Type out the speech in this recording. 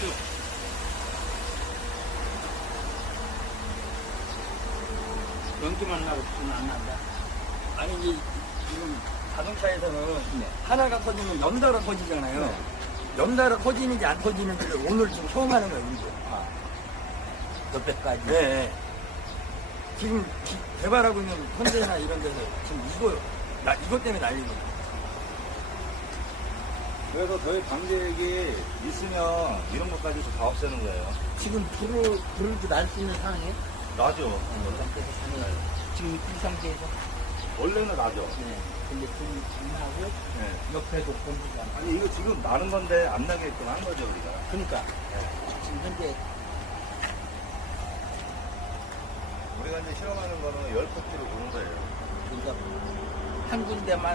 쭉. 연기만 나고 불은 안 난다. 아니 이제 지금 자동차에서는 네. 하나가 터지면 연달아 터지잖아요. 네. 연달아 터지는지 안 터지는지를 오늘 지금 처음 하는 거예요, 이거. 아. 옆에까지. 네. 네. 지금 기- 개발하고 있는 현대나 이런 데서 지금 이거 나 이것 때문에 난리거든요. 그래서 저희 방제액이 있으면 이런 것까지도 다 없애는 거예요. 지금 불을, 불도 날수 있는 상황이에요? 나죠. 상태에서 가능해요. 지금 이 상태에서. 원래는 나죠. 네. 근데 불이 안 나고, 네. 옆에도 공기가. 안 아니 이거 지금 나는 건데 안 나게끔 한 거죠 우리가. 그러니까. 지금 현재 우리가 이제 실험하는 거는 열 포트로 보는 거예요. 그러니까 한 군데만